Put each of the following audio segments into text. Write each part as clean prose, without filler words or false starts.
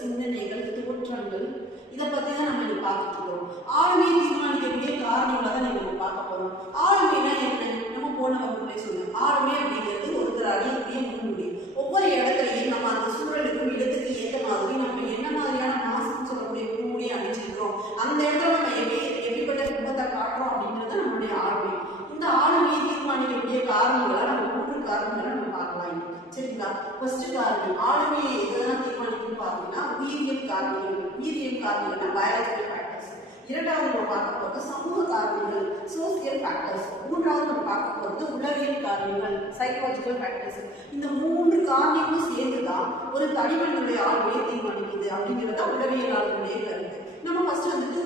சிந்தனைகள், தோற்றங்கள் இதை பத்தி தான் நம்ம இன்னைக்கு பார்த்துட்டு இருக்கோம். ஆளுமையை தீர்மானிக்கக்கூடிய காரணங்களை தான் நம்ம பார்க்க போறோம். ஆளுமைனா என்ன? நம்ம போன வகுப்புலே சொன்னோம். ஆளுமை அப்படிங்கிறது ஒருத்தர் அடையக்கூடிய முன்னுடி. ஒவ்வொரு இடத்துலையும் நம்ம அந்த சூழலுக்கும் இடத்துக்கு ஏற்ற மாதிரி நம்ம என்ன மாதிரியான மாசுன்னு சொல்லக்கூடிய முன்னுடியை அணிஞ்சிருக்கிறோம், அந்த இடத்துல நம்ம எப்படிப்பட்ட விருப்பத்தை காட்டுறோம் அப்படிங்கிறது நம்மளுடைய ஆளுமை. இந்த ஆளுமையை தீர்மானிக்கக்கூடிய காரணங்களை நம்ம 3 காரணங்களை நம்ம பார்க்கலாம். சரிங்களா? ஃபர்ஸ்ட் காரணம், ஆளுமையை எதெல்லாம் தீர்மானிக்கணும்னு பார்த்தீங்கன்னா உயிரியல் காரணிகள். உயிரியல் காரணிகள்னா பயாலஜிக்கல் ஃபேக்டர்ஸ். இரண்டாவது நம்ம பார்க்க போகிறது சமூக காரணிகள், சோசியல் ஃபேக்டர்ஸ். மூன்றாவது நம்ம பார்க்க போகிறது உளவியல் காரணிகள், சைக்காலஜிக்கல் ஃபேக்டர்ஸ். இந்த 3 காரணிகளும் சேர்ந்து தான் ஒரு தனிமனிதனுடைய ஆளுமையை தீர்மானிக்குது அப்படிங்கிறத உளவியலாளர்களுடைய கருத்து. நம்ம ஃபர்ஸ்ட் வந்துட்டு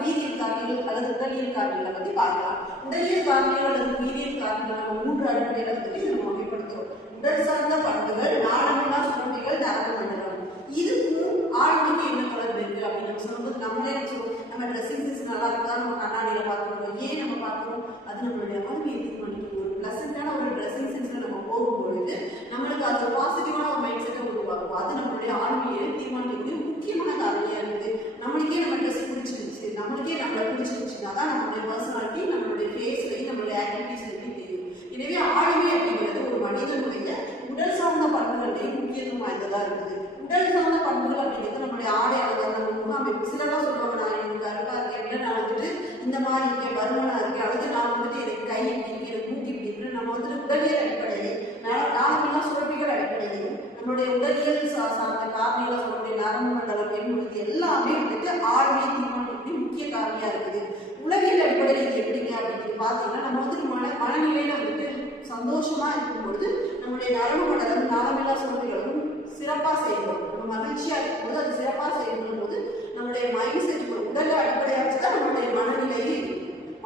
உயிரியல் காரணிகள் அல்லது உடலியல் காரணிகளை பற்றி பார்க்கலாம். உடலியல் காரணிகள் அல்லது உயிரியல் காரணிகள் நம்ம 3 அடிப்படையில் வந்துட்டு நம்ம வகைப்படுத்துறோம். உடல் சார்ந்த பண்புகள், நாளமில்லா சுரண்டிகள், நரம்பு மண்டலம். இதுக்கும் ஆளுமைக்கு என்ன தொடர்பு இருக்கு அப்படின்னு நம்ம சொல்லும்போது நம்மளே சொல்லுவோம், நம்ம ட்ரெஸ்ஸிங் சென்ஸ் நல்லா இருக்குதா நம்ம கண்ணாடியில பார்க்கணும். ஏன் நம்ம பார்க்கணும்? அது நம்மளுடைய ஆளுமையை தீர்மானிக்கும். ஒரு பிளசண்டான ஒரு ட்ரெஸ்ஸிங் சென்ஸ்ல நம்ம போகும்பொழுது நம்மளுக்கு அது பாசிட்டிவான ஒரு மைண்ட் செட்டை உருவாக்கும். அது நம்மளுடைய ஆளுமையை தீர்மானிக்கக்கூடிய முக்கியமான காரணியா இருக்குது. நம்மளுக்கே நம்ம ட்ரெஸ் பிடிச்சிருச்சு, நம்மளுக்கே நம்மளை பிடிச்சிருச்சுன்னா தான் நம்மளுடைய பர்சனாலிட்டி, நம்மளுடைய ஃபேஸ்லையும் நம்மளுடைய ஆக்டிவிட்டிஸ்லையும் தெரியும். எனவே ஆளுமை அப்படிங்கிறது ஒரு மனிதனுடைய உடல் சார்ந்த பண்புகளையும் முக்கியத்துவம் வாய்ந்ததா இருக்குது. உடல் சார்ந்த பண்புகள் அப்படிங்கிறது நம்மளுடைய ஆடை அழகான முகாமைப்பு. சிலர்லாம் சொல்லுவாங்க, நான் எனக்கு கருவா இருக்கேன் அப்படின்னா நான் வந்துட்டு இந்த மாதிரி இருக்கேன், வருமானா இருக்கேன், அல்லது நான் வந்துட்டு எனக்கு கை இப்படி இருக்கு, எனக்கு மூட்டி இப்படி இருக்கு. நம்ம வந்துட்டு உடலியல் அடிப்படையில் நாளமெல்லாம் சுரப்பிகள் அடிப்படையிலையும் நம்மளுடைய உடலியல் சார்ந்த காரணிகளை சொல்லக்கூடிய நரம்பு மண்டலம், பெண்மொழி எல்லாமே வந்துட்டு ஆளுமையை தீர்மானிக்கக்கூடிய முக்கிய காரணியா இருக்குது. உளவியல் அடிப்படையில் இது எப்படிங்க அப்படின்னு பார்த்தீங்கன்னா, நம்ம வந்துட்டு மனநிலையில வந்துட்டு சந்தோஷமா இருக்கும்பொழுது நம்முடைய நரம்பு மண்டலம், நாளமில்லா சுரப்பிகளும் சிறப்பாக செயல்படும். நம்ம மகிழ்ச்சியா இருக்கும்போது அது சிறப்பாக செயல்படும் போது நம்மளுடைய மைண்ட் செட் உடல் அடிப்படையாக வச்சுதான் நம்மளுடைய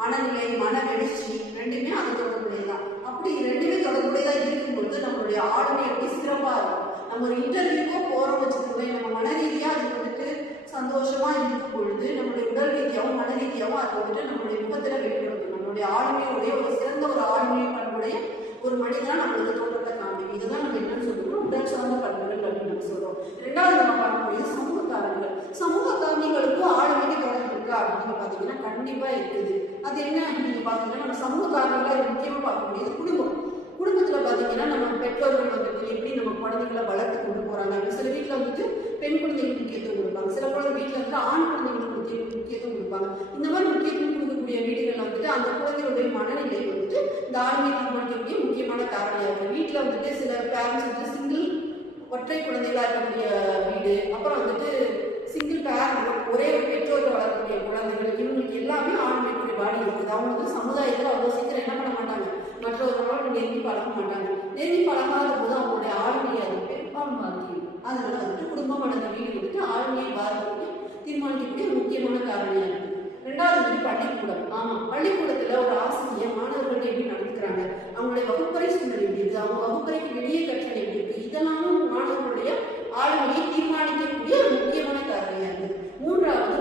மனநிலை, மன எழுச்சி ரெண்டுமே அது தொடர்புடையதான். அப்படி ரெண்டுமே தொடர்புடையதா இருக்கும்பொழுது நம்மளுடைய ஆளுமை எப்படி சிறப்பா இருக்கும். நம்ம ஒரு இன்டர்வியூக்கோ போறோம் வச்சுக்கோங்க, நம்ம மன ரீதியா அது வந்துட்டு சந்தோஷமா இருக்கும் பொழுது நம்மளுடைய உடல் ரீதியாகவும் மன ரீதியாகவும் அது வந்துட்டு நம்மளுடைய முகத்துல வெளிப்படுத்தும். நம்மளுடைய ஆளுமையுடைய ஒரு சிறந்த ஒரு ஆளுமை பண்புடைய ஒரு மனிதனா நம்மளுக்கு தோற்றத்தை காண்பிக்கும். இதுதான் நம்ம என்னன்னு சொல்றோம், உடல் சார்ந்த பண்புகள் அப்படின்னு நம்ம சொல்றோம். ரெண்டாவது நம்ம பார்க்கக்கூடியது சமூக காரணிகள். சமூக காரணிகளுக்கும் ஆளுமைக்கு தொடர்பு இருக்கா அப்படின்னு பாத்தீங்கன்னா கண்டிப்பா இருக்குது. அது என்ன அப்படின்னு பாத்தீங்கன்னா, நம்ம சமூக காரணிகளை முக்கியமா பார்க்கக்கூடியது குடும்பம். குடும்பத்துல பாத்தீங்கன்னா நம்ம பெற்றோர்கள் வந்துட்டு எப்படி நம்ம குழந்தைகளை வளர்த்து கொண்டு போறாங்க. சில வீட்டுல வந்துட்டு பெண் குழந்தைகளுக்கு முக்கியத்துவம் கொடுப்பாங்க, சில குழந்தை வீட்டுல வந்துட்டு ஆண் குழந்தைகளுக்கு முக்கியத்துவம் கொடுப்பாங்க. இந்த மாதிரி முக்கியத்துவம் கொடுக்கக்கூடிய வீடுகள் வந்துட்டு அந்த குழந்தைகளுடைய மனநிலை வந்துட்டு இந்த ஆளுமையை தீர்மானிக்கக்கூடிய முக்கியமான காரணியா இருக்கு. வீட்டுல வந்துட்டு சில பேரண்ட்ஸ் வந்துட்டு சிங்கிள் ஒற்றை குழந்தைகளா இருக்கக்கூடிய வீடு, அப்புறம் வந்துட்டு சிங்கிள் பேரண்ட் ஒரே ஒரு பெற்றோர்கள் வளர்க்கக்கூடிய குழந்தைகள், இவங்களுக்கு எல்லாமே ஆளுமை குறைபாடு இருக்குது. அவங்க வந்து சமுதாயத்தில் அவ்வளோ சீக்கிரம் என்ன பண்ண மாட்டாங்க, மற்றவர்களோட நெருங்கி பழக மாட்டாங்க. நெருங்கி பழகாத போது அவங்களுடைய ஆளுமையை அது பெரும்பாலும் பாதிக்கும். அதனால வந்துட்டு குடும்பம் அந்த வீடு வந்துட்டு ஆளுமையை பாதிக்கக்கூடிய தீர்மானிக்கக்கூடிய முக்கியமான காரணியா இருக்கு. ரெண்டாவது வந்து பள்ளிக்கூடம். ஆமா, பள்ளிக்கூடத்துல ஒரு ஆசிரியர் மாணவர்கள் எப்படி நடந்துக்கிறாங்க, அவங்களுடைய வகுப்பறை சூழ்நிலை எப்படி இருக்கு, அவங்க வகுப்பறைக்கு வெளியே கற்றல் எப்படி இருக்கு, இதெல்லாமும் மாணவர்களுடைய ஆளுமையை தீர்மானிக்கக்கூடிய முக்கியமான காரணியா இருக்கு. மூன்றாவது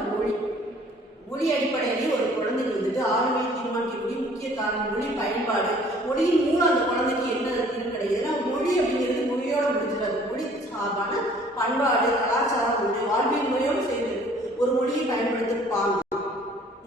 மொழி அடிப்படையிலேயே ஒரு குழந்தைக்கு வந்துட்டு ஆளுமையை தீர்மானிக்கக்கூடிய முக்கிய காரணம் மொழி பயன்பாடு. மொழியின் மூலம் அந்த குழந்தைக்கு என்ன இருக்குன்னு கிடையாது. ஏன்னா மொழி அப்படிங்கிறது மொழியோட முடிஞ்சிடாது. மொழி சார்பான பண்பாடு, கலாச்சாரம், வாழ்வியல் முறையோடு சேர்ந்து ஒரு மொழியை பயன்படுத்திருப்பாங்க.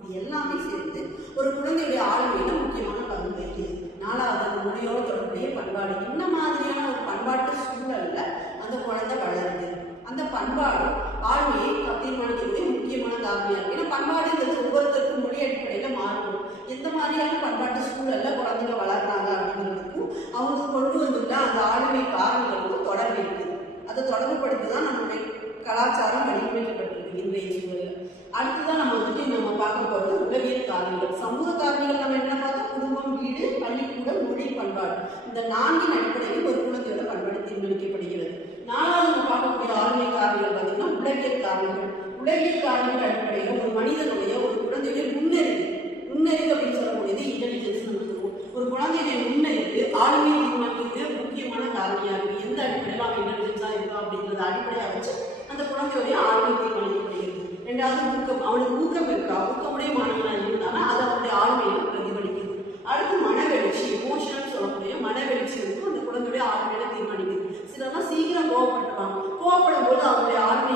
இது எல்லாமே சேர்ந்து ஒரு குழந்தையுடைய ஆளுமையில முக்கியமான பங்கு வகிக்குது. நாலாவது அந்த மொழியோடு தொடர்புடைய பண்பாடு. என்ன மாதிரியான ஒரு பண்பாட்டு சூழல்ல அந்த குழந்தை வளருது, அந்த பண்பாடு ஆளுமையை தீர்மானிக்கக்கூடிய முக்கியமான காரணியா இருக்கு. ஏன்னா பண்பாடுங்கிறது ஒவ்வொருத்தருக்கும் மொழி அடிப்படையில மாறுபடும். எந்த மாதிரியான பண்பாட்டு சூழல்ல குழந்தைங்க வளர்றாங்க அப்படிங்கிறதுக்கும் அவங்க கொண்டு வந்துட்டா அந்த ஆளுமை காரணிகளுக்கும் தொடர்பு இருக்குது. அதை தொடர்புபடுத்திதான் நம்மளுடைய கலாச்சாரம் வடிவமைக்கப்பட்டிருக்கு இன்றைய சூழலில். அடுத்துதான் நம்ம பார்க்க போறது உளவியல் காரணிகள். சமூக காரணிகள் நம்ம என்ன பார்த்தோம், குடும்பம், வீடு, பள்ளிக்கூடம், மொழி, பண்பாடு. இந்த 4 அடிப்படையில் ஒரு குழந்தையோட பண்பாடு தீர்மானிக்கப்படுகிறது. நாலாவது நம்ம பார்க்கக்கூடிய ஆளுமை காரணிகள் பார்த்தீங்கன்னா உளவியல் காரணிகள். உளவியல் காரணிகள் அடிப்படையில் ஒரு மனிதனுடைய ஒரு குழந்தையுடைய நுண்ணறிவு அப்படின்னு சொல்லக்கூடியது இன்டெலிஜென்ஸ் நம்ம சொல்லுவோம். ஒரு குழந்தையுடைய நுண்ணறிவு ஆளுமையை தீர்மானிக்கக்கூடிய முக்கியமான காரணியா இருக்கு. எந்த அடிப்படையில் அவன் இன்டெலிஜென்ஸா இருக்கா அப்படிங்கிறத அடிப்படையா வச்சு அந்த குழந்தையுடைய ஆளுமை தீர்மானிக்கப்படுகிறது. ரெண்டாவது ஊக்கம். அவனுக்கு ஊக்கம் இருக்கா, ஊக்கமுடைய மாணவனா இருந்தானா அது அவனுடைய ஆளுமையை பிரதிபலிக்குது. அடுத்து மனவெழுச்சி, எமோஷனல் சொல்லக்கூடிய மனவெழுச்சி வந்து அந்த குழந்தையுடைய ஆளுமையில தீர்மானிக்குது. சிலர்லாம் சீக்கிரம் கோவப்பட்டுவாங்க, கோவப்படும் போது அவங்களுடைய ஆளுமை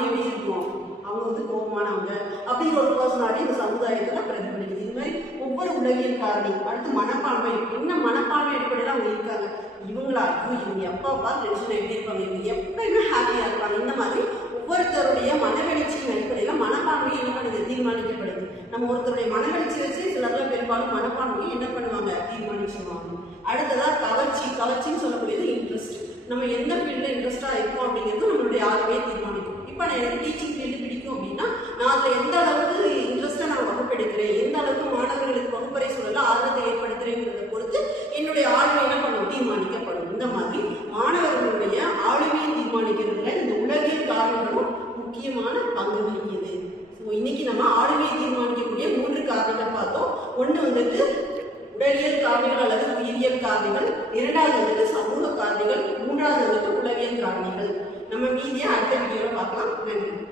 சமுதாயத்துல பிரதிபலிக்குது. இது மாதிரி ஒவ்வொரு உளவியல் காரணி. அடுத்து மனப்பான்மை. என்ன மனப்பான்மை அடிப்படையில் அவங்க இருக்காங்க, இவங்களா இவங்க எப்பப்பா டென்ஷன் ஆகிட்டே இருப்பாங்க, இவங்க எப்பயுமே ஹாப்பியா இருப்பாங்க. இந்த மாதிரி ஒவ்வொருத்தருடைய மனவெளிச்சியின் அடிப்படையில் மனப்பான்மை என்ன பண்ணுது, தீர்மானிக்கப்படுது. நம்ம ஒருத்தருடைய மனவெளிச்சி வச்சு சிலர்லாம் பெரும்பாலும் மனப்பான்மையை என்ன பண்ணுவாங்க, தீர்மானிச்சுவாங்க. அடுத்ததா கவர்ச்சின்னு சொல்லக்கூடியது இன்ட்ரெஸ்ட். நம்ம எந்த ஃபீல்டில் இன்ட்ரெஸ்டாக இருக்கோம் அப்படிங்கிறது நம்மளுடைய ஆர்வமே தீர்மானிக்கும். இப்போ நான் எனக்கு டீச்சிங் ஃபீல்டு பிடிக்கும் அப்படின்னா நான் அதில் எந்த அளவுக்கு இன்ட்ரெஸ்ட்டாக நான் வகுப்பெடுக்கிறேன், எந்த அளவுக்கு மாணவர்களுக்கு வகுப்பறை சூழல ஆர்வத்தை ஏற்படுத்துறேங்கிறத பொறுத்து என்னுடைய ஆளுமை என்ன பண்ணும், தீர்மானிக்கப்படும். இந்த மாதிரி மாணவர்களுடைய ஆளுமையை தீர்மானிக்கிறதுல இந்த உளவியல் காரணங்களும் முக்கியமான பங்கு வகிக்குது. ஸோ இன்னைக்கு நம்ம ஆளுமையை தீர்மானிக்கக்கூடிய 3 காரணங்கள் பார்த்தோம். ஒன்று வந்துட்டு உடலியல் காரணிகள் அல்லது உயிரியல் காரணிகள், இரண்டாவது வந்துட்டு சமூக காரணிகள், மூன்றாவது வந்துட்டு உளவியல் காரணிகள். நம்ம மீதியை அடுத்த வீடியோவில் பார்க்கலாம். நன்றி.